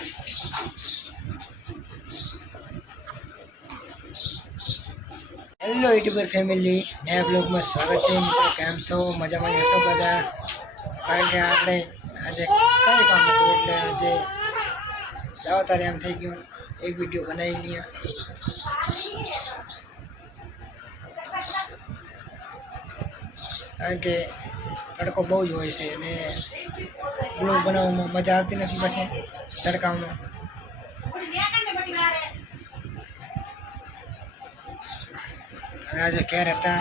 Hello YouTuber family, નયા બ્લોગમાં સ્વાગત છે મિત્રો. કેમ છો? મજામાં જશો બધા? કારણ કે આપણે આજે કંઈ કામ હતું એટલે આજે જાઓ તારે એમ થઈ ગયું એક વિડીયો બનાવી લઈએ. કારણ કે તડકો બહુ જ હોય છે અને બ્લોગ બનાવવામાં મજા આવતી નથી પછી તડકામાં. અને આજે ઘેર હતા,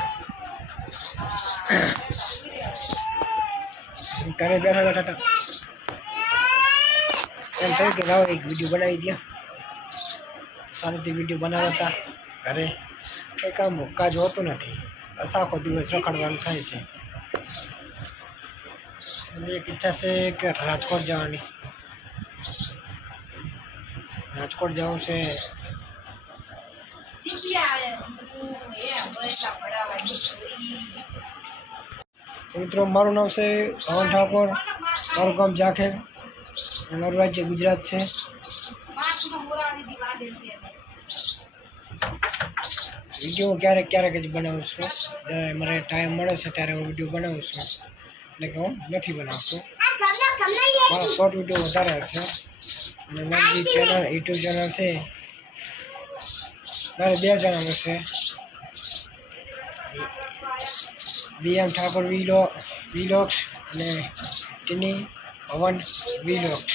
ઘરે બેઠા બેઠા એમ થયું કે લાવો એક વિડીયો બનાવી દો. શાંતિથી વિડીયો બનાવતા હતા ઘરે. કંઈ કામ કાજ હોતું નથી, બસ આખો દિવસ રખડવાનું થાય છે. એક ઈચ્છા છે કે રાજકોટ જવાની. રાજકોટ જવું છે. મિત્રો મારું નામ છે પવન ઠાકોર, મારું ગામ જાખેર, મારું રાજ્ય ગુજરાત છે. વિડીયો ક્યારેક ક્યારેક જ બનાવું છું, જ્યારે મને ટાઈમ મળે છે ત્યારે હું વિડીયો બનાવું છું, એટલે કે હું નથી બનાવતો. મારા શોર્ટ વિડીયો વધારે હશે અને મારી ચેનલ યુટ્યુબ ચેનલ છે મારે 2 ચેનલ છે, BM ઠાકોર વિલોગ્સ અને ટીની પવન વિલોગ્સ.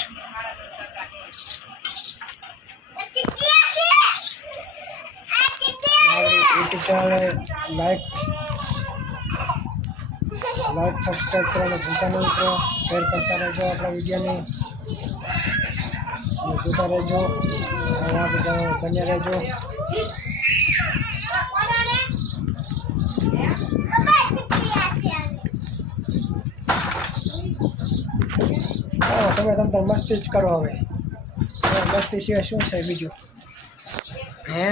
મારી યુટ્યુબ ચેનલ લાઈક સબસ્ક્રાઈબ કરવાનું ભૂલતા નહીં મિત્રો. શેર કરતા રહેજો આપણા વિડીયોને અને જોતા રહેજો, આ બધા બન્યા રહેજો. તમે મસ્તી જ કરો હવે. મસ્તી સિવાય શું છે બીજું? હે,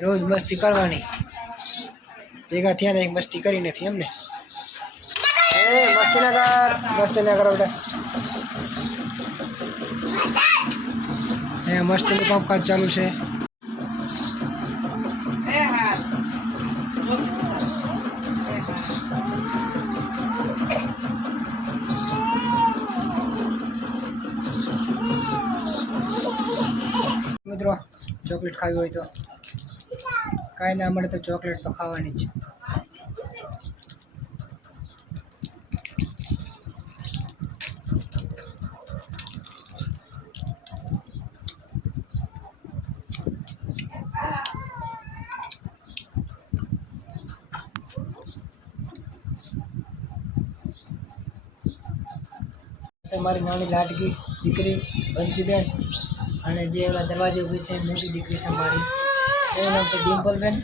રોજ મસ્તી કરવાની. ભેગા થયા ને એક મસ્તી કરી નથી એમને? મસ્તી ના કરો બધા. મસ્તીનું કામકાજ ચાલુ છે. મિત્રો ચોકલેટ ખાવી હોય તો કાંઈ ના મળે તો ચોકલેટ તો ખાવાની જ. મારી નાની લાડકી દીકરી બંસીબેન, અને જે એવા દરવાજે ઊભી છે મોટી દીકરી છે મારી, એનું નામ છે ડિમ્પલબેન.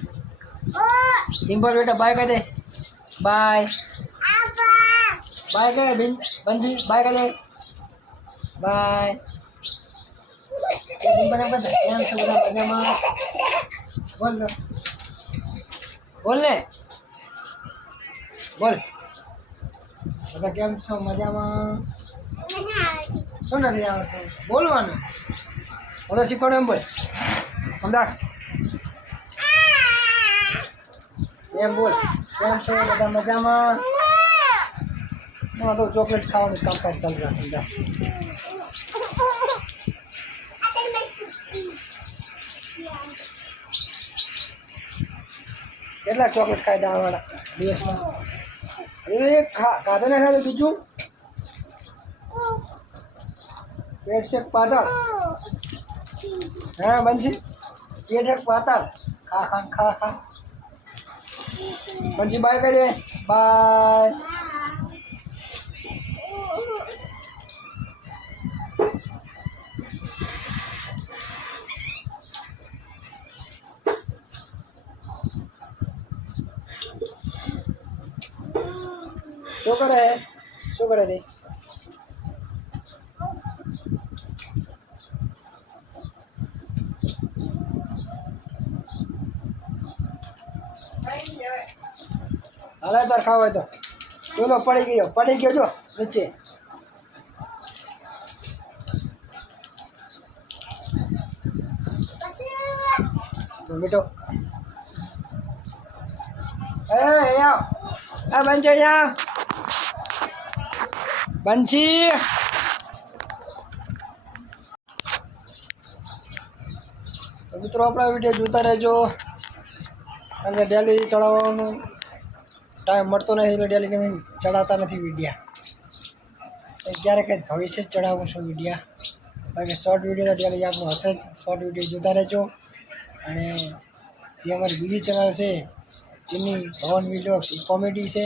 ડિમ્પલ બેટા બાય કહી દે. બાય બાય કહે બંસી, બાય કહી દે. બાય. ડિમ્પલ એમ કહે કેમ છો બધા મજામાં? બોલ બોલ ને, બોલ બધા કેમ છો મજામાં? શું નથી આવડતું બોલવાનું? બધા શીખવાડો એમ બોલ. સમજા એમ બોલ. કેમ છો બધા મજામાં? તો ચોકલેટ ખાવાનું કામકાજ ચાલુ રાખે. સમજા કેટલા ચોકલેટ ખાઈ દાવાળા દિવસમાં? એક ખાધો ને ખાધો બીજું પેટ છે પાતળ. હા બંસી, પેટ છે પાતળ. ખા. બંસી બાય કહી દે. બાય. શું કરે રે? હાલે તાર ખાવા તો ચલો પડી ગયો જો નીચે. બેટો અહીંયા આ બંચો અહીંયા બંછી તો મિત્રો આપણા વિડીયો જોતા રહેજો અને ડેલી ચડાવવાનો ટાઈમ મળતો નથી એટલે ડેલી તમે ચડાવતા નથી વિડીયા ક્યારેક જ ભવિષ્ય જ ચડાવું છું વિડીયા બાકી શોર્ટ વિડીયો તો ડેલી આપણું હશે જ શોર્ટ વિડીયો જોતા રહેજો અને જે અમારી બીજી ચેનલ છે એની ભવન વિડીયો કોમેડી છે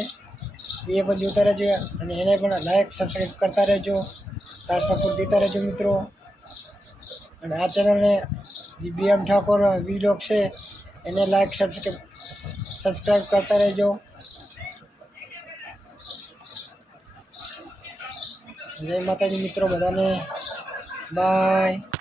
એ પણ જોતા રહેજો અને એને પણ લાઈક સબસ્ક્રાઈબ કરતા રહેજો સાર સપોર્ટ દેતા રહેજો મિત્રો અને આ ચેનલને જે BM ઠાકોર વિડીયો છે એને લાઈક સબસ્ક્રાઈબ કરતા રહેજો જય માતાજી મિત્રો બધાને બાય